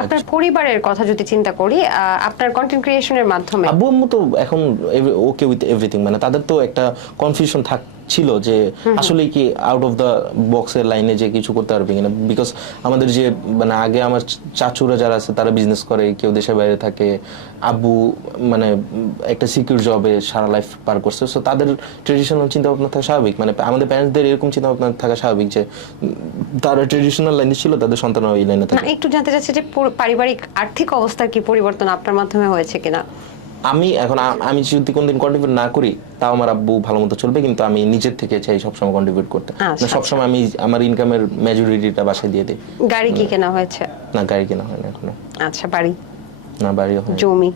আপনার পরিবারের কথা যদি চিন্তা করি, আপনার কন্টেন্ট ক্রিয়েশনের মাধ্যমে আব্বু আম্মু তো এখন ওকে উইথ এভরিথিং, মানে তাদের তো একটা কনফিউশন ছিল যে আসলে কি আউট অফ দ্য বক্সের লাইনে যে কিছু করতে পারবে কিনা, বিকজ আমাদের যে মানে আগে আমার চাচুরা যারা আছে তারা বিজনেস করে, কেউ দেশের বাইরে থাকে, আব্বু মানে একটা সিকিউর জবে সারা লাইফ পার করছে, সো তাদের ট্রেডিশনাল চিন্তা ভাবনা থাকা স্বাভাবিক, মানে আমাদের প্যারেন্টসদের এরকম চিন্তা ভাবনা থাকা স্বাভাবিক যে তারা ট্রেডিশনাল লাইনে ছিল, তাদের সন্তানরা এই লাইনে থাকে। একটু জানতে চাচ্ছি যে পারিবারিক আর্থিক অবস্থার কি পরিবর্তন আপনার মাধ্যমে হয়েছে কিনা? আমি এখন আমি যদি কোনদিন কন্ট্রিবিউট না করি তাও আমার আব্বু ভালো মতো চলবে, কিন্তু আমি নিজের থেকে চাই সবসময় কন্ট্রিবিউট করতে, সবসময় আমি আমার ইনকামের মেজরিটিটা বাসায় দিয়ে দিই। গাড়ি কি কেনা হয়েছে? না, গাড়ি কেনা হয়নি এখনো। আচ্ছা, বাড়ি? না, বাড়িও হয়নি। জমি?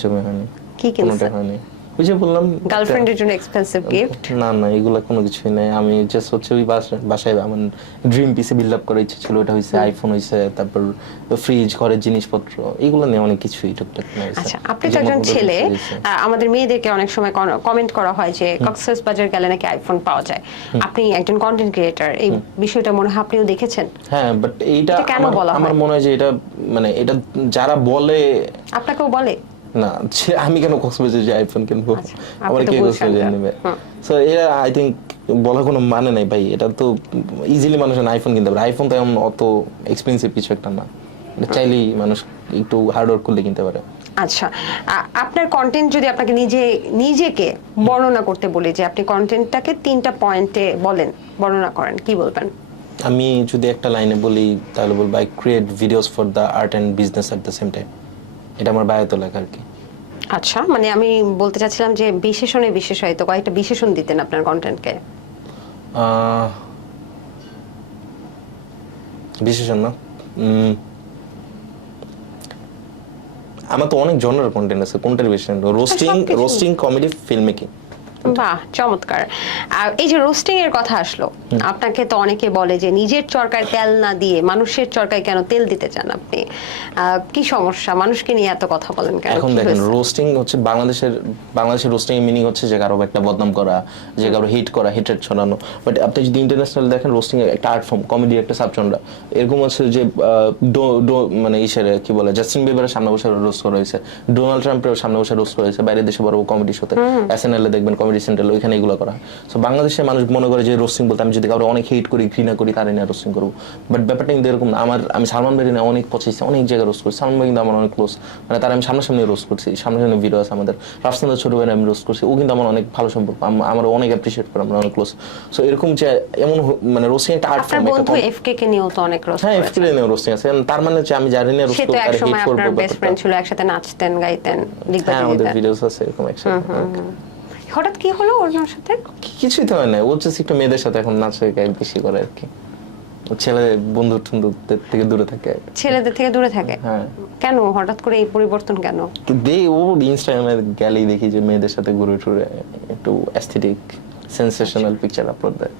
জমি হয়নি। কি কিনছেন? হয়নি। ওই যে বললাম গার্লফ্রেন্ডের জন্য এক্সপেন্সিভ গিফট? না না, এগুলো কোনো কিছুই নাই। আমি জাস্ট হচ্ছে ওই বাসায় আমার ড্রিম পিসি বিল্ড আপ করার ইচ্ছে ছিল, ওটা হইছে, আইফোন হইছে, তারপর ফ্রিজ, ঘরের জিনিসপত্র, এগুলো নিয়ে অনেক কিছুই টুকটাক হইছে। আচ্ছা, আপনি তো একজন ছেলে, আমাদের মেয়েদেরকে অনেক সময় কমেন্ট করা হয় যে কক্সবাজার গেলে নাকি আইফোন পাওয়া যায়। আপনি একজন কন্টেন্ট ক্রিয়েটর, এই বিষয়টা মনে হয় আপনিও দেখেছেন? হ্যাঁ, বাট এইটা আমার মনে হয় যে এটা মানে এটা যারা বলে, আপনাকেও বলে না আমি কেন কক্সবাজার যে আইফোন কিনবো, আমার কে কক্সবাজার নেবে? সো এটা আই থিংক বলার কোনো মানে নাই ভাই, এটা তো ইজিলি মানুষ আইফোন কিনতে পারে। আইফোন তো এমন অত এক্সপেন্সিভ কিছু একটা না, এটা চাইলেই মানুষ একটু হার্ড ওয়ার্ক করলে কিনতে পারে। আচ্ছা, আপনার কন্টেন্ট যদি আপনাকে নিজেকে বর্ণনা করতে বলি, যে আপনি কন্টেন্টটাকে 3টা পয়েন্টে বর্ণনা করেন, কি বলবেন? আমি যদি একটা লাইনে বলি তাহলে বলবো I create videos for the art and business at the same time. এটা আমার বায়োতে লেখা আর কি। আচ্ছা, মানে আমি বলতে চাচ্ছিলাম যে বিশেষণে বিশেষায়িত কয়েকটা বিশেষণ দিতেন আপনার কন্টেন্টকে। বিশেষণ না, আমার তো অনেক জনরাল কন্টেন্ট আছে, কোনটার বিশেষণ? Roasting, comedy, film making. বাহ, চমৎকার। আর এই যে রোস্টিং এর কথা আসলো, আপনাকে তো অনেকে বলে যে নিজের চরকায় তেল না দিয়ে মানুষের চরকায় কেন তেল দিতে চান আপনি, কি সমস্যা? মানুষকে নিয়ে এত কথা বলেন কেন? এখন দেখেন, রোস্টিং হচ্ছে বাংলাদেশের রোস্টিং এর মিনিং হচ্ছে যে কারো একটা বদনাম করা, যে কারো হিট করা, হেটেড ছড়ানো। বাট আপনি যদি ইন্টারন্যাশনাল দেখেন, রোস্টিং একটা আর্ট ফর্ম, কমেডির একটা সাবজনরা। এরকম হচ্ছে যে মানে ইসের কি বলে, জাস্টিন বিবারের সামনে বসে রোস্ট করা হয়েছে, ডোনাল্ড ট্রাম্পের সামনে বসে রোস্ট করা হয়েছে, বাইরের দেশে বড় কমেডি শোতে, এসএনএল এ দেখবেন, কমেডি সেন্টার, ওইখানে এগুলো করা। সো বাংলাদেশের মানুষ মনে করে যে রোস্টিং বলতে আমি যদি কারো অনেক হেট করি, ঘৃণা করি, তার নিয়ে রোস্টিং করবো। বাট ব্যাপারটা কিন্তু এরকম না। আমি সালমান ভাই নিয়ে অনেক পচাইছি, অনেক জায়গায় রোস্ট করছি। সালমান ভাই কিন্তু আমার অনেক ক্লোজ, মানে তার আমি সামনাসামনি রোস্ট করছি, সামনাসামনি ভিডিও আছে আমাদের। রাফসানের ছোট ভাই আমি রোস্ট করছি, ও কিন্তু আমার অনেক ভালো সম্পর্ক, আমার অনেক অ্যাপ্রিশিয়েট করে, আমরা অনেক ক্লোজ। সো এরকম যে এমন মানে রোস্টিং একটা আর্ট ফর্ম। আপনার বন্ধু এফকে কে নিয়েও তো অনেক রোস্ট করেছে। হ্যাঁ, এফকে নিয়েও রোস্টিং আছে, তার মানে যে আমি জানি না রোস্ট করতে আর হিট করব। আপনার বেস্ট ফ্রেন্ড ছিল, একসাথে নাচতেন, গাইতেন, লিখতেন। হ্যাঁ, আমাদের ভিডিওস আছে এরকম একসাথে। হঠাৎ কি হলো ওর সাথে? কিছুই তো হয় না, ও জাস্ট একটু মেয়েদের সাথে এখন নাচে গায়ে বেশি করে আর কি। ছেলে বন্ধু থেকে দূরে থাকে। ছেলেদের থেকে দূরে থাকে? হ্যাঁ। কেন হঠাৎ করে এই পরিবর্তন কেন? ও ইনস্টাগ্রামে গেলেই দেখি যে মেয়েদের সাথে ঘুরে টুরে একটু অ্যাস্থেটিক সেন্সেশনাল পিকচার আপলোড দেয়।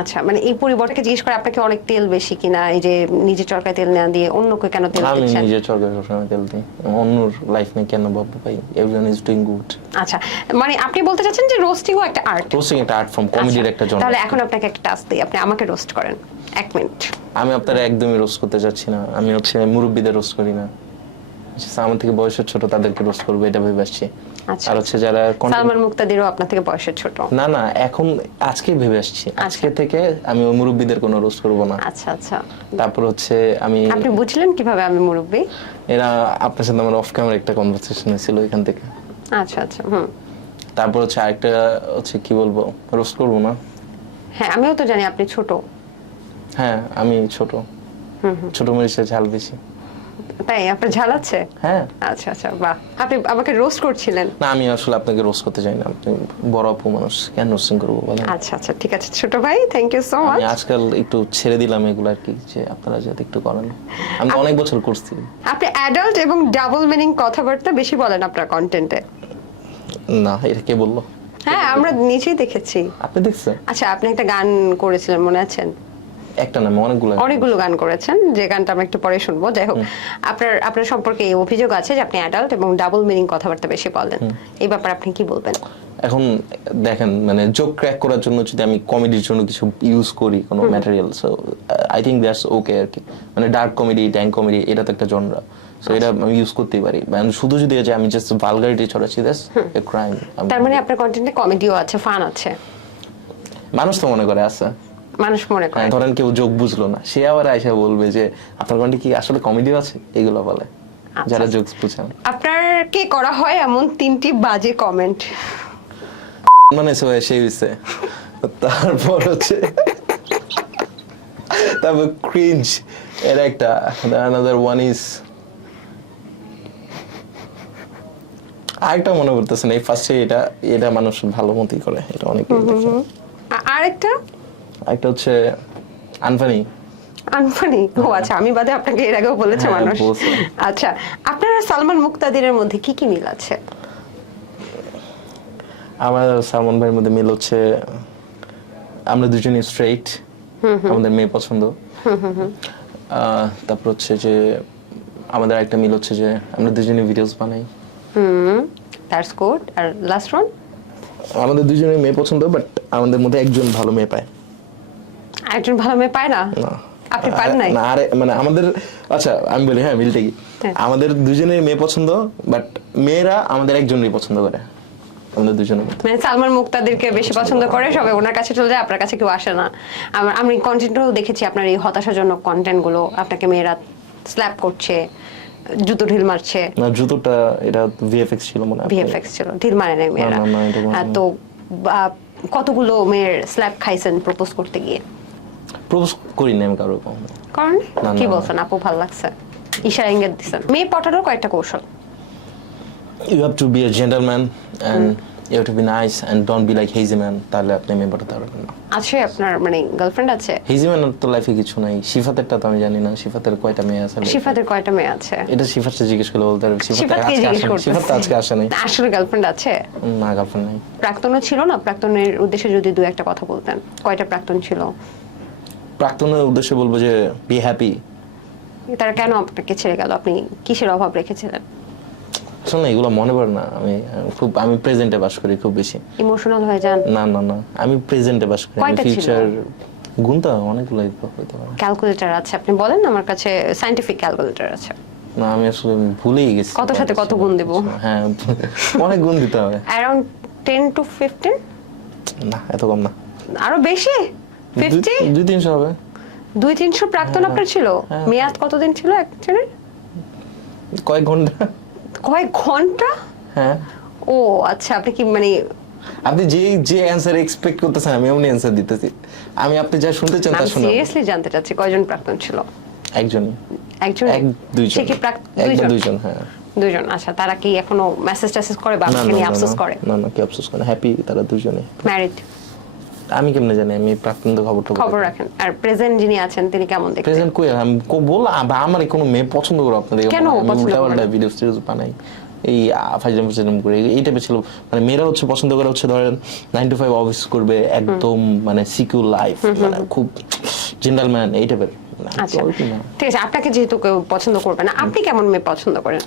আচ্ছা, মানে এই পরিবর্তনকে জিজ্ঞেস করে আপনাকে অনেক তেল বেশি কিনা, এই যে নিজের চরকায় তেল না দিয়ে অন্যকে কেন তেল দিচ্ছেন? আমি নিজের চরকায় সবসময় তেল দিই, অন্যর লাইফ নিয়ে কেন ভাববো ভাই? Everyone is doing good. আচ্ছা, মানে আপনি বলতে চাচ্ছেন যে রোস্টিংও একটা আর্ট? রোস্টিং একটা আর্ট ফর্ম, কমেডির একটা জনরা। তাহলে এখন আপনাকে একটা টাস্ক দিই, আপনি আমাকে রোস্ট করেন 1 মিনিট। আমি আপনারা একদমই রোস্ট করতে যাচ্ছি না, আমি হচ্ছে মুরব্বিদের রোস্ট করি না, আমার থেকে বয়সের ছোট তাদেরকে রোস্ট করবো এটা ভেবে আসছি। আর হচ্ছে যারা সালমান মুক্তাদিরও আপনার থেকে বয়সের ছোট? না না, এখন আজকে ভেবে আসছি, আজকে থেকে আমি ওই মুরব্বিদের কোনো রোস্ট করবো না। আচ্ছা আচ্ছা। তারপর হচ্ছে আপনি বুঝলেন কিভাবে আমি মুরব্বি? এরা আপনার সাথে আমার অফ ক্যামেরা একটা কনভারসেশন ছিল এখান থেকে। আচ্ছা আচ্ছা। তারপর হচ্ছে আরেকটা হচ্ছে কি বলবো, রোস্ট করবো না। হ্যাঁ, আমিও তো জানি আপনি ছোট। হ্যাঁ, আমি ছোট, ছোট মরিচের ঝাল বেশি। তাই আপনার ঝাল আছে? হ্যাঁ। আচ্ছা আচ্ছা, বাহ। আপনি আমাকে রোস্ট করছিলেন? না, আমি আসলে আপনাকে রোস্ট করতে চাই না, আপনি বড় আপু মানুষ, কেন রোস্টিং করবো বলেন? আচ্ছা আচ্ছা, ঠিক আছে ছোট ভাই, থ্যাংক ইউ সো মাচ। আমি আজকাল একটু ছেড়ে দিলাম এগুলো আর কি, যে আপনারা যাতে একটু করেন। আমি অনেক বছর করছি। আপনি অ্যাডাল্ট এবং ডাবল মিনিং কথাবার্তা বেশি বলেন আপনার কন্টেন্টে। না, এটা কে বললো? হ্যাঁ, আমরা নিজেই দেখেছি। আপনি দেখছেন? আচ্ছা, আপনি একটা গান করেছিলেন, মনে আছেন? একটা না, অনেকগুলো গান করেছেন, যে গানটা আমরা একটু পরে শুনবো। যাই হোক, আপনার সম্পর্কে এই অভিযোগ আছে যে আপনি অ্যাডাল্ট এবং ডাবল মিনিং কথাবার্তা বেশি বলেন, এই ব্যাপারে আপনি কি বলবেন? এখন দেখেন মানে জোক ক্র্যাক করার জন্য যদি আমি কমেডির জন্য কিছু ইউজ করি কোনো material, so I think that's okay আর কি। মানে ডার্ক কমেডি, ট্যাঙ্ক কমেডি, এটা তো একটা জনরা, সো এটা আমি ইউজ করতেই পারি। মানে শুধু যদি যে আমি জাস্ট ভালগারিটি ছড়াচ্ছি, দ্যাটস এ ক্রাইম। তার মানে আপনার কন্টেন্টে কমেডিও আছে, ফান আছে, মানুষ তো মনে করে আছে, মানুষ মনে করে। ধরেন কেউ জোক বুঝলো না, সে আবার আইসা বলবে যে আপনার কন্টেন্টে কি আসলে কমেডিও আছে, এগুলো বলে যারা জোকস বুঝেন। আপনার কে করা হয় এমন 3টি বাজে কমেন্ট? মানে সেই হইছে, তারপর হচ্ছে তারপর ক্রিঞ্জ এর একটা, another one is আরেকটা মনে করতেছে না, এই ফার্স্টে এটা মানুষ ভালো মতই করে, এটা অনেক আরেকটা হচ্ছে আনফানি। আনফানি? ও আচ্ছা, আমি বাদে আপনাকে এর আগেও বলেছে হ্যাঁ, মানুষ। বলছে। আচ্ছা, আপনার আর সালমান মুক্তাদিরের মধ্যে কি কি মিল আছে? আমার সালমান ভাইয়ের মধ্যে মিল হচ্ছে আমরা দুজনই স্ট্রেইট, আমাদের মেয়ে পছন্দ। তারপর হচ্ছে যে আমাদের একটা মিল হচ্ছে যে আমরা দুজনই ভিডিওস বানাই। That's good. আর লাস্ট ওয়ান? আমাদের দুজনের মেয়ে পছন্দ, বাট আমাদের মধ্যে একজন ভালো মেয়ে পায়। একজন ভালো মেয়ে পায় না? না, আপনি পান নাই? না, আরে মানে আমাদের, আচ্ছা আমি বলি, হ্যাঁ মিলটা কি, আমাদের দুজনের মেয়ে পছন্দ, বাট মেয়েরা আমাদের একজনই পছন্দ করে, আমাদের দুজনের। মানে সালমান মুক্তাদিরকে বেশি পছন্দ করে, সবাই ওনার কাছে চলে যায়, আপনার কাছে কেউ আসে না। আমি কন্টেন্টও দেখেছি আপনার এই হতাশাজনক কন্টেন্ট গুলো, আপনাকে মেয়েরা স্ল্যাপ করছে, জুতো ঢিল মারছে। না, জুতোটা এটা ভিএফএক্স ছিল মনে হয়। ভিএফএক্স ছিল, ঢিল মারে নাই মেয়েরা। না, এটা মনে হয় না। তো কতগুলো মেয়ের স্ল্যাপ খাইছেন প্রপোজ করতে গিয়ে? প্রপোজ করি না আমি কারো। কারণ না, কি না। বলছেন? আপু ভালো লাগছে, ইশারা ইঙ্গিত দিছেন। মেয়ে পটানোর কয়েকটা কৌশল। You have to be a gentleman and you have to be nice and don't be like hazy man, তাহলে আপনি মেয়ে পটাতে পারবেন না। আছে আপনার মানে গার্লফ্রেন্ড আছে? হেজি ম্যান তো লাইফে কিছু নাই। শিফাতেরটা তো আমি জানি না, শিফাতের কয়টা মেয়ে আছে। শিফাতের কয়টা মেয়ে আছে? এটা শিফাতকে জিজ্ঞেস করলে বলতে পারবে। শিফাতকে জিজ্ঞেস করতে। শিফাত তো আজকে আসে নাই। আসলে গার্লফ্রেন্ড আছে? না, গার্লফ্রেন্ড নাই। প্রাক্তনও ছিল না? প্রাক্তনের উদ্দেশ্যে যদি দু একটা কথা বলতেন, কয়টা প্রাক্তন ছিল? প্রাক্তনের উদ্দেশ্যে বলবো যে বি হ্যাপি। তারা কেন আপনাকে ছেড়ে গেল? আপনি কিসের অভাব রেখেছিলেন? আসলে এগুলো মনে পড়ে না। আমি প্রেজেন্টে বাস করি খুব বেশি। ইমোশনাল হয়ে যান? না, আমি প্রেজেন্টে বাস করি। কয়টা ছিল? ফিউচার গুনতা অনেকগুলো হইতে পারে। ক্যালকুলেটর আছে? আপনি বলেন না, আমার কাছে সায়েন্টিফিক ক্যালকুলেটর আছে। না, আমি আসলে ভুলেই গেছি। কত সাথে কত গুণ দেব? হ্যাঁ, অনেক গুণ দিতে হবে। Around 10 to 15? না, এত কম না। আরো বেশি? 50? 200-300 হবে। 200-300 প্রাক্তন আপনার ছিল? হ্যাঁ। মেয়াদ কতদিন ছিল একজনের? কয়েক ঘন্টা। কয়েক ঘন্টা? হ্যাঁ। ও আচ্ছা, আপনি কি মানে আপনি যে অ্যানসার এক্সপেক্ট করতেছেন আমি এমনি অ্যানসার দিতেছি। আমি আপনি যা শুনতে চান তা আমি শুনুন। সিরিয়াসলি জানতে চাচ্ছি কয়জন প্রাক্তন ছিল? একজনই। একজন? দুইজন। সে কি দুইজন? হ্যাঁ, দুইজন। আচ্ছা, তারা কি এখনো মেসেজ টেসেজ করে বা আপনাকে নিয়ে আফসোস করে? না, কি আফসোস করে? হ্যাপি তারা দুইজনে। ম্যারিড? আমি কেমনে জানি? আমি প্রাক্তনদের খবর রাখেন। আর প্রেজেন্ট যিনি আছেন তিনি কেমন দেখতে? প্রেজেন্ট কই আমি বল, আমার কোনো মেয়ে পছন্দ করে আপনাদের কেন পছন্দ করে? উল্টা ভিডিও সিরিজ বানাই, এই ফাইজাম করে এই টাইপের ছিল। মানে মেয়েরা হচ্ছে পছন্দ করে হচ্ছে ধরেন 9 to 5 অফিস করবে, একদম মানে সিকিউর লাইফ, মানে খুব জেন্টলম্যান এই টাইপের। আচ্ছা ঠিক আছে, আপনাকে যেহেতু কেউ পছন্দ করবে না, আপনি কেমন মেয়ে পছন্দ করেন?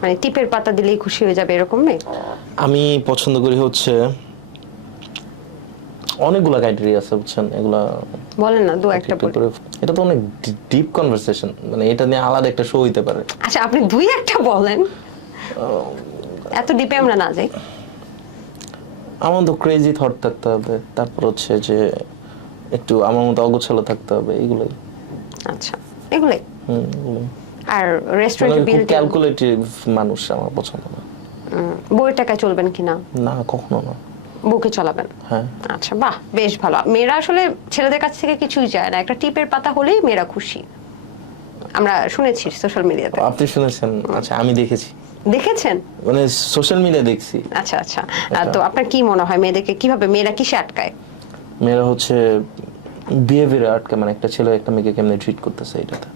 মানে টিপের পাতা দিলেই খুশি হয়ে যাবে এরকম মেয়ে? আমি পছন্দ করি হচ্ছে অনেকগুলা ক্রাইটেরিয়া আছে, বুঝছেন? এগুলা বলেন না দু একটা বলে। এটা তো অনেক ডিপ কনভারসেশন, মানে এটা নিয়ে আলাদা একটা শো হইতে পারে। আচ্ছা, আপনি দুই একটা বলেন, এত ডিপে আমরা না যাই। আমার তো ক্রেজি থট থাকতে হবে, তারপর হচ্ছে যে একটু আমার মতো অগোছালো থাকতে হবে, এগুলোই। আচ্ছা, এগুলাই। এগুলোই। আর রেস্টুরেন্ট বিল ক্যালকুলেটিভ মানুষ আমার পছন্দ না। বউয়ের টাকায় চলবেন কিনা? না, কখনো না। বউকে চলাবেন? হ্যাঁ। আচ্ছা, বাহ, বেশ ভালো। মেয়েরা আসলে ছেলেদের কাছ থেকে কিছুই চায় না, একটা টিপের পাতা হলেই মেয়েরা খুশি। আমরা শুনেছি সোশ্যাল মিডিয়াতে। আপনি শুনেছেন? আচ্ছা, আমি দেখেছি। দেখেছেন? মানে সোশ্যাল মিডিয়া দেখছি। আচ্ছা আচ্ছা, তো আপনার কি মনে হয় মেয়েদেরকে কিভাবে, মেয়েরা কিসে আটকায়? মেয়েরা হচ্ছে বিহেভিয়ার আটকে, মানে একটা ছেলে একটা মেয়েকে কেমনে ট্রিট করতেছে এটাতে।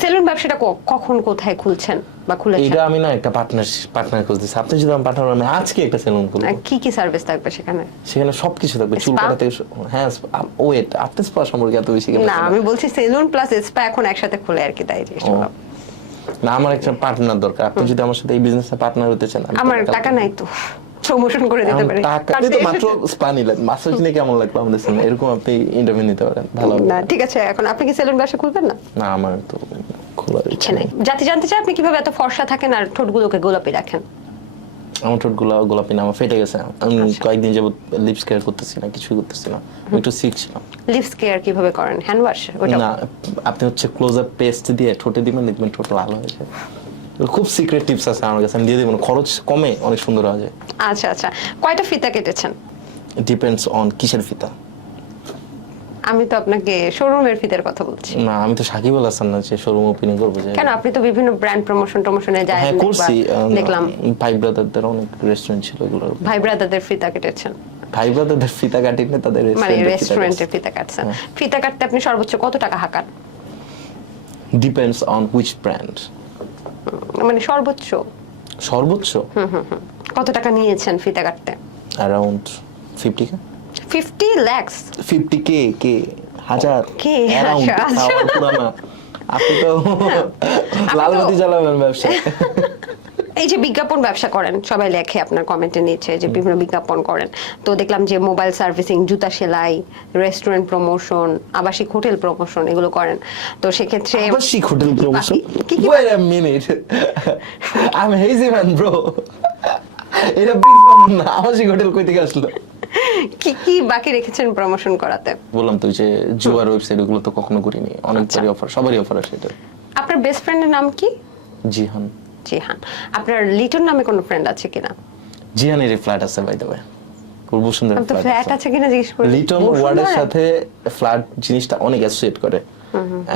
সেলুন ব্যবসাটা কখন কোথায় খুলছেন বা খুলেছেন? এটা আমি না একটা পার্টনার খুঁজতেছি। আপনি যদি আমার পার্টনার, আমি আজকে একটা সেলুন খুলবো। কি কি সার্ভিস থাকবে সেখানে? সেখানে সবকিছু থাকবে, চুল কাটা থেকে। হ্যাঁ, ওয়েট, আপনি স্পা সম্পর্কে এত বেশি না, আমি বলছি সেলুন প্লাস স্পা এখন একসাথে খুলে আর কি, তাই জিজ্ঞেস করলাম। না, আমার একটা পার্টনার দরকার। আপনি যদি আমার সাথে এই বিজনেসে পার্টনার হতে চান, আমার টাকা নাই তো প্রমোশন করে দিতে পারি। টাকা এই তো মাত্র স্পা নিলেন, মাসাজ নিয়ে কেমন লাগলো আমাদের সামনে, এরকম আপনি ইন্টারভিউ নিতে পারেন, ভালো হবে। না ঠিক আছে, এখন আপনি কি সেলুন ব্যবসা খুলবেন না? না, আমার তো খোলার ইচ্ছে নাই। জাতি জানতে চাই আপনি কিভাবে এত ফর্সা থাকেন আর ঠোঁটগুলোকে গোলাপি রাখেন? আমার ঠোঁটগুলো গোলাপি না, আমার ফেটে গেছে। আমি কয়েকদিন যাবত লিপস কেয়ার করতেছি না, কিছুই করতেছি না, একটু শিখছিলাম। লিপস কেয়ার কিভাবে করেন? Hand wash? ওটা না, আপনি হচ্ছে ক্লোজ আপ পেস্ট দিয়ে ঠোঁটে দিবেন, দেখবেন ঠোঁট লাল হয়ে যায়। খুব সিক্রেট টিপস আছে আমার কাছে, আমি দিয়ে দেবো, খরচ কমে অনেক সুন্দর হয়ে যায়। আচ্ছা আচ্ছা, কয়টা ফিতা কেটেছেন? ডিপেন্ডস অন কিসের ফিতা। আমি তো আপনাকে শোরুমের ফিতার কথা বলছি। না, আমি তো সাকিব আল হাসান না যে শোরুম ওপেনিং করবো যে। কেন, আপনি তো বিভিন্ন ব্র্যান্ড প্রমোশনে যায়। হ্যাঁ করছি, দেখলাম ভাই ব্রাদারদের অনেক রেস্টুরেন্ট ছিল, এগুলোর ভাই ব্রাদারদের ফিতা কেটেছেন। ভাই ব্রাদারদের ফিতা কাটিনি, তাদের মানে রেস্টুরেন্টের ফিতা কাটছেন। ফিতা কাটতে আপনি সর্বোচ্চ কত টাকা হাঁকান? Depends on which brand. মানে সর্বোচ্চ সর্বোচ্চ কত টাকা নিয়েছেন ফিতা কাটতে? Around 50K। 50 lakhs? 50K কে হাজার কে? অ্যারাউন্ড আচ্ছা। পুরানা। আপনি তো লালবাতি জ্বালাবেন ব্যবসা। এই যে বিজ্ঞাপন ব্যবসা করেন, সবাই লেখে আপনার কমেন্টে নিচে যে বিভিন্ন বিজ্ঞাপন করেন, তো দেখলাম যে মোবাইল সার্ভিসিং, জুতা সেলাই, রেস্টুরেন্ট প্রমোশন, আবাসিক হোটেল প্রমোশন এগুলো করেন। তো সেক্ষেত্রে আবাসিক হোটেল প্রমোশন, কি- wait a minute, I am হেজি ম্যান ব্রো, এটা বিগ প্রমোশন না, আবাসিক হোটেল কই থেকে আসলো? কি কি বাকি রেখেছেন প্রমোশন করাতে? বললাম তো যে জুয়ার ওয়েবসাইট ওগুলো তো কখনো করিনি, অনেকবারই অফার, সবারই অফার আসে এটা। আপনার বেস্ট ফ্রেন্ডের নাম কি? জিহান। জিহান। আপনার লিটন নামে কোনো ফ্রেন্ড আছে কিনা? জিহানের ফ্ল্যাট আছে বাই দ্য ওয়ে, খুব সুন্দর তো ফ্ল্যাট আছে কিনা জিজ্ঞেস করি। লিটন ওয়ার্ডের সাথে ফ্ল্যাট জিনিসটা অনেক অ্যাসোসিয়েট করে,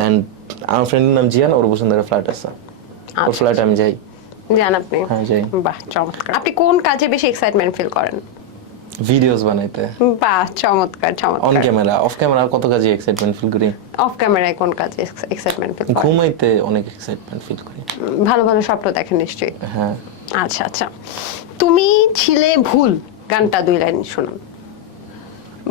এন্ড আমার ফ্রেন্ডের নাম জিয়ান, ওর বসুন্ধরা ফ্ল্যাট আছে, ওর ফ্ল্যাট আমি যাই। জান আপনি? হ্যাঁ যাই। বাহ চমৎকার। আপনি কোন কাজে বেশি এক্সাইটমেন্ট ফিল করেন? ভিডিওস বানাইতে। বাহ চমৎকার অন চমৎকার। ক্যামেরা, অফ ক্যামেরা কত কাজে এক্সাইটমেন্ট ফিল করি। অফ ক্যামেরায় কোন কাজে এক্সাইটমেন্ট ফিল করেন? ঘুমাইতে অনেক এক্সাইটমেন্ট ফিল করি। ভালো ভালো স্বপ্ন দেখেন নিশ্চয়ই। হ্যাঁ। আচ্ছা আচ্ছা, তুমি ছিলে ভুল গানটা 2 লাইন শুনুন।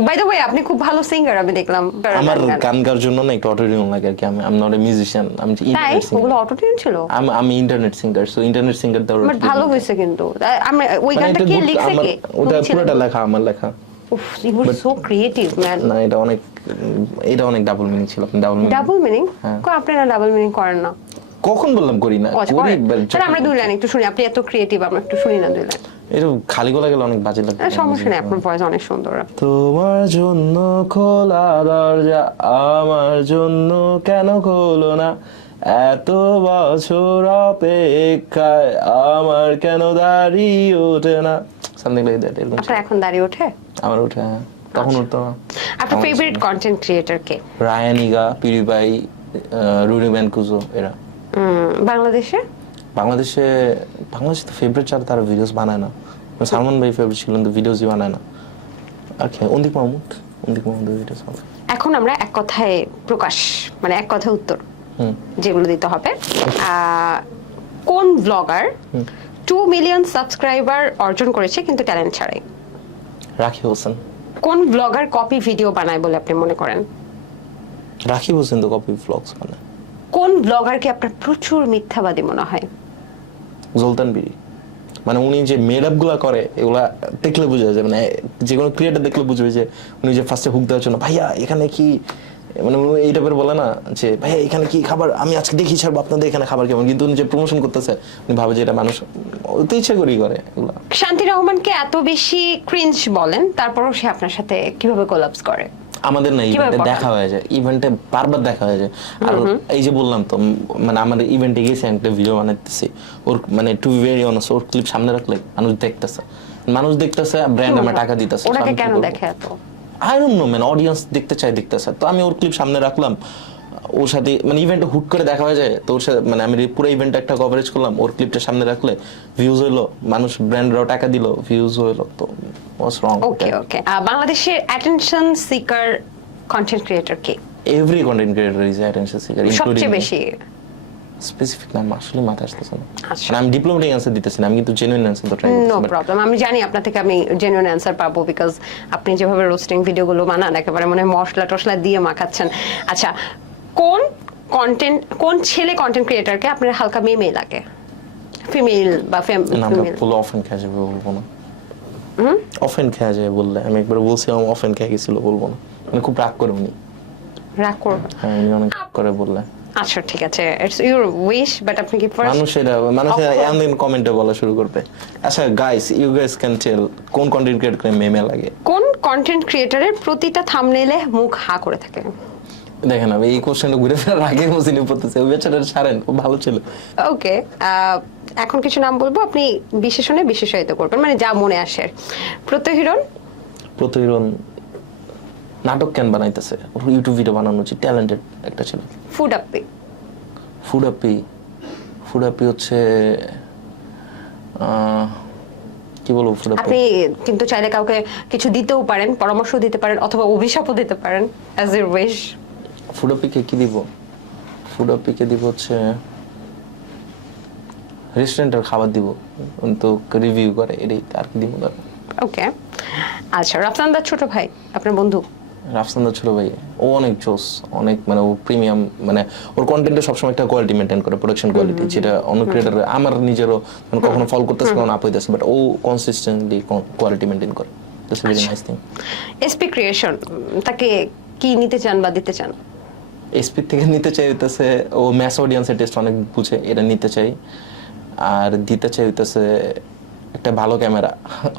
বাই দ্য ওয়ে আপনি খুব ভালো সিঙ্গার আমি দেখলাম। আমার গান গাওয়ার জন্য না একটু অটোটিউন লাগে আর কি, আমি I am not a musician, আমি তাই ইন্টারনেট সিঙ্গার। ওগুলো অটোটিউন ছিল? আমি internet singer, so internet singer দাও। বাট ভালো হয়েছে কিন্তু। আমি ওই গানটা কে লিখছে কে? ওটা তুমি ছিলে? পুরোটা লেখা, আমার লেখা। উফ, you are so creative man. না, এটা অনেক ডাবল মিনিং ছিল, আপনি ডাবল মিনিং। Double meaning? হ্যাঁ। কো আপনি না ডাবল মিনিং করেন না? কখন বললাম করি না? আচ্ছা, করি, করেন। তাহলে আমরা 2 লাইন একটু শুনি, আপনি এত ক্রিয়েটিভ, আমরা একটু শুনি না 2 লাইন। এটা খালি গলা গেলে অনেক বাজে লাগে। সমস্যা নেই, আপনার ভয়েস অনেক সুন্দর। তোমার জন্য খোলা দরজা, আমার জন্য কেন খোলো না, এত বছর অপেক্ষায় আমার কেন দাঁড়িয়ে ওঠে না, সামথিং লাইক দ্যাট। আপনার এখন দাঁড়িয়ে ওঠে? আমার ওঠে, হ্যাঁ। তখন উঠতো না। আপনার ফেভারিট কন্টেন্ট ক্রিয়েটর কে? রায়ান ইগা, পিউরিফাই, রুনি ম্যানকুজো, এরা। বাংলাদেশে? বাংলাদেশে তো ফেভারিট ছাড়া তারা ভিডিওস বানায় না। সালমান ভাই ফেভারিট ছিলেন, তো ভিডিওসই বানায় না। আর কি অন্দিক মাহমুদের ভিডিওস হবে। এখন আমরা এক কথায় প্রকাশ, মানে এক কথায় উত্তর যেগুলো দিতে হবে। কোন ব্লগার 2 মিলিয়ন সাবস্ক্রাইবার অর্জন করেছে কিন্তু ট্যালেন্ট ছাড়াই? রাখি হোসেন। কোন ব্লগার কপি ভিডিও বানায় বলে আপনি মনে করেন? রাখি হোসেন তো কপি ব্লগস বানায়। কোন ব্লগারকে আপনার প্রচুর মিথ্যাবাদী মনে হয়? জলতান বিড়ি, মানে উনি যে মেডআপ গুলা করে এগুলা দেখলে বোঝা যায়, মানে যে কোনো ক্রিয়েটার দেখলে বুঝবে যে উনি যে ফার্স্টে হুক দেওয়ার জন্য, ভাইয়া এখানে কি, মানে এই টাইপের বলে না যে ভাইয়া এখানে কি খাবার, আমি আজকে দেখি ছাড়বো আপনাদের এখানে খাবার কেমন, কিন্তু উনি যে প্রমোশন করতেছে উনি ভাবে যে এটা মানুষ তো ইচ্ছা করেই করে এগুলা। শান্তি রহমানকে এত বেশি ক্রিঞ্জ বলেন, তারপরও সে আপনার সাথে কিভাবে কোলাপস করে? আমাদের না কিভাবে ইভেন্টে পড়ান? দেখা হয়ে যায়, ইভেন্টে বারবার দেখা হয়ে যায়। আর এই যে বললাম তো, মানে আমার ইভেন্টে গেছি একটা ভিডিও বানাইতেছি, ওর মানে টু বি ভেরি অনেস্ট, ওর ক্লিপ সামনে রাখলে মানুষ দেখতেছে, ব্র্যান্ড আমার টাকা দিতেছে। ওনাকে কেন দেখে এত? I don't know man, audience দেখতেছে, তো আমি ওর ক্লিপ সামনে রাখলাম, ওর সাথে মানে ইভেন্টে হুট করে দেখা হয়ে যায়, তো ওর সাথে মানে আমি পুরো ইভেন্ট একটা কভারেজ করলাম, ওর ক্লিপটা সামনে রাখলে ভিউজ হইলো, মানুষ ব্র্যান্ডরাও টাকা দিল, ভিউজ হইলো, তো হোয়াটস রং? ওকে ওকে, বাংলাদেশের attention seeker content creator K? Every content creator is attention seeker, including সবচেয়ে বেশি স্পেসিফিক নাম আসলে মাথায় আসতেছে না। আচ্ছা। মানে আমি ডিপ্লোমেটিক অ্যান্সার দিতেছি না, আমি কিন্তু জেনুইন অ্যান্সার তো ট্রাই নো করতেছি। প্রবলেম, আমি জানি আপনার থেকে আমি জেনুইন অ্যান্সার পাবো, বিকজ আপনি যেভাবে রোস্টিং ভিডিওগুলো বানান একেবারে মনে হয় মশলা টশলা দিয়ে মাখাচ্ছেন। আচ্ছা, কোন কোন ছেলে কন্টেন্ট ক্রিয়েটরকে আপনার হালকা মেয়ে লাগে, ফিমেল বা নামটা ফিমেল? বলে অফেন খেয়ে যাবে বলবো না। অফেন খেয়ে যাবে বললে, আমি একবার বলছিলাম অফেন খেয়ে গেছিল বলবো না, মানে খুব রাগ করে উনি। রাগ করবে? হ্যাঁ উনি অনেক রাগ করে বললে। আচ্ছা ঠিক আছে, ইটস ইউর উইশ, বাট আপনি কি ফার্স্ট মানুষের এমন কমেন্টে বলা শুরু করবে। আচ্ছা guys, you guys can tell কোন কন্টেন্ট ক্রিয়েটর করে মেমে লাগে? কোন কন্টেন্ট ক্রিয়েটরের প্রতিটা থাম্বনেইলে মুখ হা করে থাকে? দেখেন আমি এই কোশ্চেনটা ঘুরে ফেরার আগে মজিনি পড়তেছে, ওই বেচারার ছাড়েন, ও ভালো ছিল। ওকে, এখন কিছু নাম বলবো, আপনি বিশেষণে বিশেষায়িত করবেন, মানে যা মনে আসে। প্রত্যহিরণ? প্রতিরণ নাটক কেন বানাইতেছে, ওর ইউটিউব ভিডিও বানানো উচিত, ট্যালেন্টেড একটা ছিল। ফুড আপি? ফুড আপি হচ্ছে কি বলবো, ফুড আপি আপনি কিন্তু চাইলে কাউকে কিছু দিতেও পারেন, পরামর্শ দিতে পারেন, অথবা অভিশাপও দিতে পারেন, অ্যাজ ইউর উইশ। ফুড আপিকে কি দিব? ফুড আপিকে দিব হচ্ছে রেস্টুরেন্টের খাবার দিব, তো রিভিউ করে, এটাই আর কি দিব না। ওকে, আচ্ছা রাফসানদার ছোট ভাই, আপনার বন্ধু? রাফসানদার ছোট ভাই, ও অনেক জোস, অনেক মানে ও প্রিমিয়াম, মানে ওর কন্টেন্টে সবসময় একটা কোয়ালিটি মেনটেন করে, প্রোডাকশন কোয়ালিটি, যেটা অন্য ক্রিয়েটর আমার নিজেরও মানে কখনো ফল করতেছে, কখনো আপ হইতেছে, বাট ও কনসিস্টেন্টলি কোয়ালিটি মেনটেন করে। That's very nice thing. SP creation, তাকে কি নিতে চান বা দিতে চান? এসপি থেকে নিতে চাই হইতেছে ও ম্যাস অডিয়েন্সের টেস্ট অনেক বুঝে, এটা নিতে চাই। আর দিতে চাই হইতেছে একটা ভালো ক্যামেরা।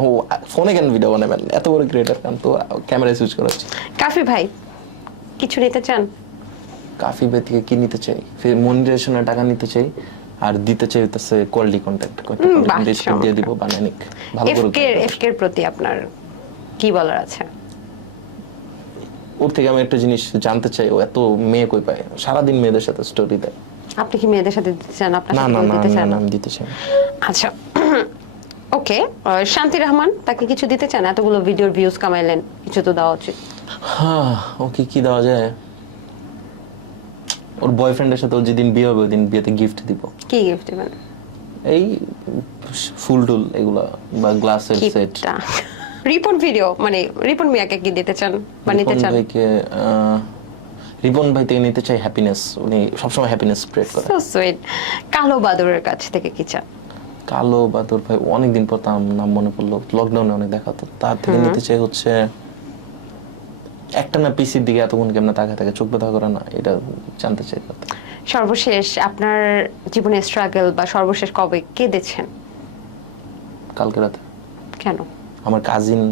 ও ফোনে কেন ভিডিও বানাবেন, এত বড় ক্রিয়েটর, কারণ তো ক্যামেরা সুইচ করা হচ্ছে। কাফি ভাই কিছু নিতে চান? কাফি ভাই থেকে কি নিতে চাই? ফির মনিটাইজেশনের টাকা নিতে চাই, আর দিতে চাই হইতেছে কোয়ালিটি কন্টেন্ট দিয়ে দিব, বানায় নিক ভালো করে। এফকে এর প্রতি আপনার কি বলার আছে? ওর থেকে আমি একটা জিনিস জানতে চাই, ও এত মেয়ে কই পায়, সারাদিন মেয়েদের সাথে স্টোরি দেয়। আপনি কি মেয়েদের সাথে দিতে চান? আপনার না সাথে না না দিতে চান? না, আমি দিতে চাই। আচ্ছা ওকে, শান্তি রহমান, তাকে কিছু দিতে চান? এতগুলো ভিডিওর ভিউজ কামাইলেন, কিছু তো দেওয়া উচিত। হ্যাঁ, ওকে কি দেওয়া যায়? ওর বয়ফ্রেন্ডের সাথে ওর যেদিন বিয়ে হবে ওই দিন বিয়েতে গিফট দিব। কি গিফট দিবেন? এই ফুল টুল এগুলা বা গ্লাসের সেট। রিপন ভিডিও, মানে রিপন মিয়াকে কি দিতে চান বা নিতে চান? রিপন ভাই থেকে নিতে চাই হ্যাপিনেস, উনি সবসময় হ্যাপিনেস স্প্রেড করে। So sweet. কালো বাদরের কাছ থেকে কি চান? কালো বাদর ভাই অনেকদিন পর তার নাম মনে পড়লো, লকডাউনে অনেক দেখা, তো তার থেকে নিতে চাই হচ্ছে একটা না পিসির দিকে এতক্ষণ কেমন তাকা থাকে, চোখ ব্যথা করে না, এটা জানতে চাই। সর্বশেষ আপনার জীবনে স্ট্রাগল বা সর্বশেষ কবে কেঁদেছেন? কালকে রাতে। কেন? আমার কাজিন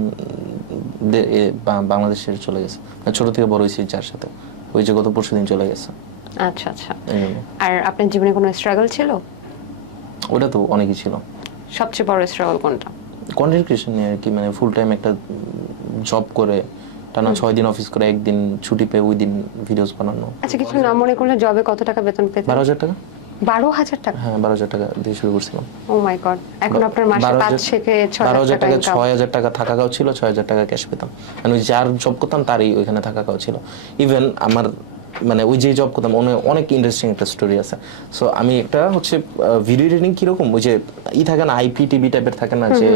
বাংলাদেশে চলে গেছে, ছোট থেকে বড় হয়েছি যার সাথে, ওই যে গত পরশুদিন চলে গেছে। আচ্ছা আচ্ছা। আর আপনার জীবনে কোনো স্ট্রাগল ছিল? ওটা তো অনেকই ছিল। সবচেয়ে বড় স্ট্রাগল কোনটা? কন্টেন্ট ক্রিয়েশন নিয়ে আর কি, মানে ফুল টাইম একটা জব করে টানা 6 দিন অফিস করে, একদিন ছুটি পেয়ে ওই দিন ভিডিওস বানানো। আচ্ছা কিছু না মনে করলে জবে কত টাকা বেতন পেতেন? 12,000 টাকা। 12,000 টাকা? হ্যাঁ 12,000 টাকা দিয়ে শুরু করছিলাম। ও মাই গড, এখন আপনার মাসে 5 থেকে 6,000 টাকা ইনকাম। 6,000 টাকা থাকা খাওয়া ছিল, 6,000 টাকা ক্যাশ পেতাম, মানে ওই যার জব করতাম তারই ওইখানে থাকা খাওয়া ছিল। ইভেন আমার মানে ওই যে জব করতাম অনেক ইন্টারেস্টিং একটা স্টোরি আছে। সো আমি একটা হচ্ছে ভিডিও এডিটিং কিরকম, ওই যে থাকে না আইপিটিভি টাইপের থাকে না, যে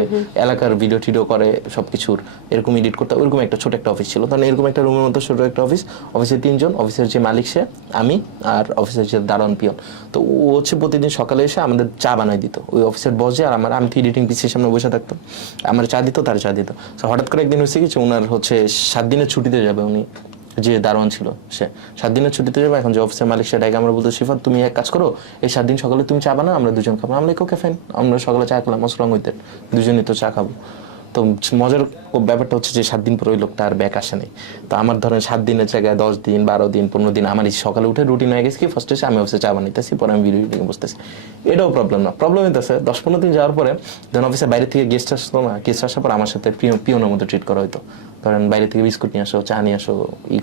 এলাকার ভিডিও টিডিও করে সবকিছুর, এরকম এডিট করতে, ওইরকম একটা ছোট একটা অফিস ছিল। তাহলে এরকম একটা রুমের মধ্যে ছোট একটা অফিস, অফিসে 3 জন, অফিসের যে মালিক সে, আমি আর অফিসের যে দারোয়ান পিয়ন। তো ও হচ্ছে প্রতিদিন সকালে এসে আমাদের চা বানাই দিত, ওই অফিসের বসে, আর আমি তো এডিটিং পিসির সামনে বসে থাকতাম, আমার চা দিত, তার চা দিত। তো হঠাৎ করে একদিন হয়েছে কিছু, ওনার হচ্ছে 7 দিনের ছুটিতে যাবে, উনি যে দারোয়ান ছিল সে 7 দিনের ছুটিতে যাবে। এখন যে অফিসের মালিক সেটাকে আমরা বলতো, শিফাত তুমি এক কাজ করো, এই 7 দিন সকালে তুমি চা বানাও, আমরা 2 জন খাবো। আমরা ওকে ফাইন, আমরা সকালে চা খেলাম, মশরং হইতে 2 জনই তো চা খাবো। তো মজার ব্যাপারটা হচ্ছে যে 7 দিন পর ওই লোকটা আর ব্যাক আসে নাই। তো আমার ধরেন 7 দিনের জায়গায় 10 দিন 12 দিন 15 দিন আমার এই সকালে উঠে রুটিন হয়ে গেছে কি, ফার্স্ট এসে আমি অফিসে চা বানাইতেছি, পরে আমি ভিডিও এডিটিং বসতেছি। এটাও প্রবলেম না, প্রবলেম হইতেছে 10-15 দিন যাওয়ার পরে যখন অফিসে বাইরে থেকে গেস্ট আসতো না, গেস্ট আসার পর আমার সাথে পিয়নের মতো ট্রিট করা হইতো। ধরেন বাইরে থেকে বিস্কুট নিয়ে আসো, চা নিয়ে আসো,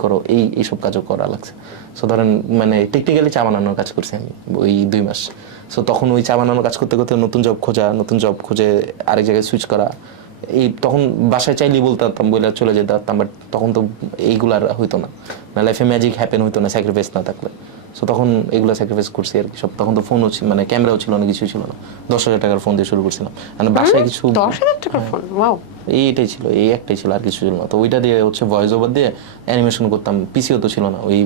করো, এইসব কাজও করা লাগছে। সো ধরেন মানে টেকনিক্যালি চা বানানোর কাজ করছি আমি ওই 2 মাস। সো তখন ওই চা বানানোর কাজ করতে করতে নতুন জব খুঁজে আরেক জায়গায় সুইচ করা, তখন বাসায় চাইলেই বলতে পারতাম, বলে চলে যেতে পারতাম, বাট তখন তো এইগুলো আর হইতো না, লাইফে ম্যাজিক হ্যাপেন হইতো না স্যাক্রিফাইস না থাকলে। সো তখন এগুলো স্যাক্রিফাইস করছি আর কি সব। তখন তো ফোনও ছিল, মানে ক্যামেরাও ছিল, অনেক কিছুই ছিল না। 10,000 টাকার ফোন দিয়ে শুরু করছিলাম, মানে বাসায় কিছু 10,000 টাকার ফোন, ওয়াও। এইটাই ছিল, এই একটাই ছিল, আর কিছু ছিল না। তো ওইটা দিয়ে হচ্ছে ভয়েস ওভার দিয়ে অ্যানিমেশন করতাম। পিসিও তো ছিল না, ওই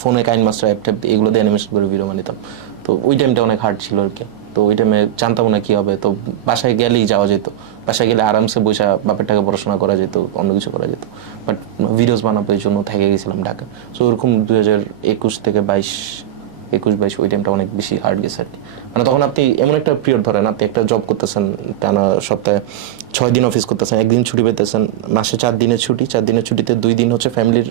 ফোনে কাইন মাস্টার অ্যাপ ট্যাপ এগুলো দিয়ে অ্যানিমেশন করে ভিডিও বানাতাম। তো ওই টাইমটা অনেক হার্ড ছিল আর কি। তো ওই টাইমে জানতাম না কি হবে, তো বাসায় গেলেই যাওয়া যেত, বাসায় গেলে আরামসে বসে বাপের টাকা পড়াশোনা করা যেত, অন্য কিছু করা যেত। বাট ভিডিওস বানানোর জন্য থেকে গেছিলাম ঢাকা। সো ওরকম 2021 থেকে 21-22 ওই টাইমটা অনেক বেশি হার্ড গেছে আর কি। মানে তখন আপনি এমন একটা পিরিয়ড ধরেন, আপনি একটা জব করতেছেন, টানা সপ্তাহে 6 দিন অফিস করতেছেন, একদিন ছুটি পেতেছেন, মাসে 4 দিনের ছুটি, 4 দিনের ছুটিতে 2 দিন হচ্ছে ফ্যামিলির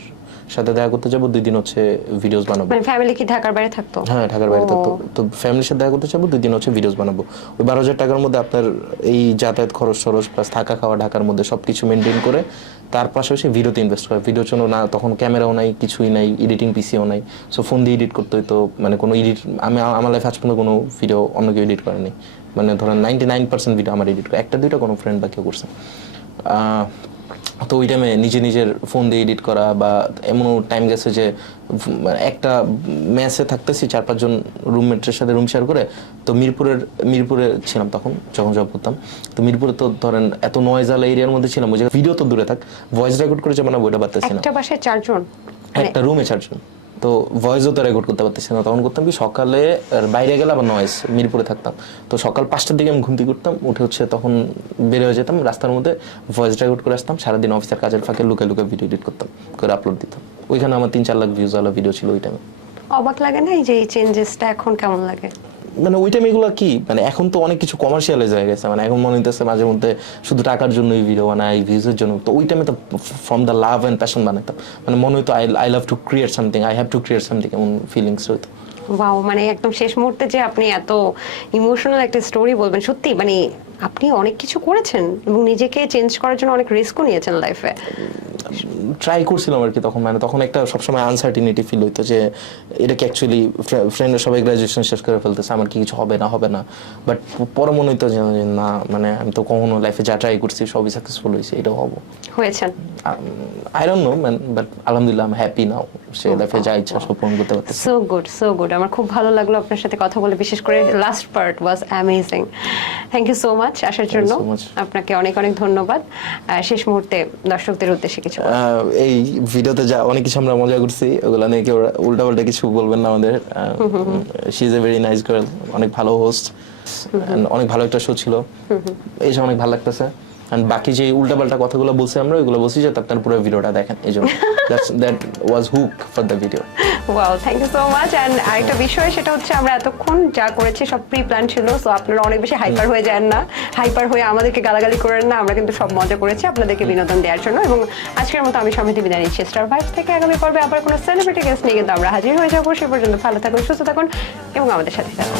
সাথে দেখা করতে যাবো, 2 দিন হচ্ছে ভিডিওস বানাবো। মানে ফ্যামিলি কি ঢাকার বাইরে থাকতো? হ্যাঁ, ঢাকার বাইরে থাকতো। তো ফ্যামিলির সাথে দেখা করতে যাবো, 2 দিন হচ্ছে ভিডিওস বানাবো। ওই 12,000 টাকার মধ্যে আপনার এই যাতায়াত খরচ প্লাস থাকা খাওয়া ঢাকার মধ্যে সবকিছু মেনটেন করে তার পাশাপাশি ভিডিওতে ইনভেস্ট করে। ভিডিওর জন্য না তখন ক্যামেরাও নাই, কিছুই নাই, এডিটিং পিসিও নাই। সো ফোন দিয়ে এডিট করতে হইতো। মানে কোনো এডিট আমি আমার লাইফে আজ পর্যন্ত কোনো ভিডিও অন্য কেউ এডিট করেনি। মানে ধরেন 99% ভিডিও আমার এডিট করে, একটা দুইটা কোনো ফ্রেন্ড বা কেউ করছে। তো ওই টাইমে নিজের ফোন দিয়ে এডিট করা, বা এমনও টাইম গেছে যে একটা মেসে থাকতেছি 4-5 জন রুমমেটের সাথে রুম শেয়ার করে। তো মিরপুরে ছিলাম তখন, যখন জব করতাম। তো মিরপুরে তো ধরেন এত নয়েজালা এরিয়ার মধ্যে ছিলাম, ওই যে ভিডিও তো দূরে থাক, ভয়েস রেকর্ড করে যে বানাবো ওইটা পারতেছি না। একটা বাসায় 4 জন, একটা রুমে 4 জন। তো ভয়েসও তো রেকর্ড করতে পারতেছি না। তখন করতাম কি, সকালে বাইরে গেলে আবার নয়েজ, মিরপুরে থাকতাম। তো সকাল 5টার দিকে আমি ঘুমতি করতাম, উঠে হচ্ছে তখন বের হয়ে যেতাম রাস্তার মধ্যে, ভয়েস রেকর্ড করে আসতাম, সারাদিন অফিসের কাজের ফাঁকে লুকে ভিডিও এডিট করতাম, করে আপলোড দিতাম। ওইখানে আমার 3-4 লাখ ভিউজ ওয়ালা ভিডিও ছিল ওই টাইমে। অবাক লাগে না এই যে এই চেঞ্জেসটা এখন কেমন লাগে? মানে ওই টাইম এগুলো কি, মানে এখন তো অনেক কিছু কমার্শিয়ালাইজ হয়ে গেছে। মানে এখন মনে হইতেছে মাঝে মধ্যে শুধু টাকার জন্যই ভিডিও বানাই, ভিউজের জন্য। তো ওই টাইমে তো from the love and passion বানাইতাম। মানে মনে হইতো I love to create something, I have to create something, এমন ফিলিংস হইতো। ওয়াও, মানে একদম শেষ মুহূর্তে যে আপনি এত ইমোশনাল একটা স্টোরি বলবেন, সত্যি মানে আপনি অনেক কিছু করেছেন এবং নিজেকে চেঞ্জ করার জন্য অনেক রিস্কও নিয়েছেন লাইফে। ট্রাই করছিলাম আর কি তখন। মানে তখন একটা সবসময় আনসার্টিনিটি ফিল হইতো যে এটা কি অ্যাকচুয়ালি, ফ্রেন্ডরা সবাই গ্রাজুয়েশন শেষ করে ফেলতেছে, আমার কি কিছু হবে না। বাট পরে মনে হইতো যে না, মানে আমি তো কখনো লাইফে যা ট্রাই করছি সবই সাকসেসফুল হয়েছে, এটাও হবো হয়েছেন। I don't know man, but আলহামদুলিল্লাহ আই এম হ্যাপি নাও। সে লাইফে যা ইচ্ছা সব পূরণ করতে পারতেছি। So good. আমার খুব ভালো লাগলো আপনার সাথে কথা বলে, বিশেষ করে last part was amazing. Thank you so much আসার জন্য, আপনাকে অনেক ধন্যবাদ। শেষ মুহূর্তে দর্শকদের উদ্দেশ্যে কিছু এই ভিডিওতে যা অনেক কিছু আমরা মজা করছি, ওগুলো নিয়ে কেউ উল্টাপাল্টা কিছু বলবেন না আমাদের। She is a very nice girl, অনেক ভালো হোস্ট, অনেক ভালো একটা শো ছিল, এইসব অনেক ভালো লাগতেছে। এন্ড বাকি যে উল্টাপাল্টা কথাগুলো বলছি আমরা, ওইগুলো বলছি যে আপনার পুরো ভিডিওটা দেখেন, এই জন্য that was hook for the video. Wow, thank you so much. And আরেকটা বিষয়, সেটা হচ্ছে আমরা এতক্ষণ যা করেছি সব প্রি প্ল্যান ছিল। সো আপনারা অনেক বেশি হাইপার হয়ে যান না, হাইপার হয়ে আমাদেরকে গালাগালি করেন না। আমরা কিন্তু সব মজা করেছি আপনাদেরকে বিনোদন দেওয়ার জন্য। এবং আজকের মতো আমি সমিতি বিদায় নিচ্ছি স্টার ভাইবস থেকে। আগামী পর্বে আবার কোনো সেলিব্রিটি গেস্ট নিয়ে কিন্তু আমরা হাজির হয়ে যাবো। সে পর্যন্ত ভালো থাকুন, সুস্থ থাকুন এবং আমাদের সাথে থাকুন।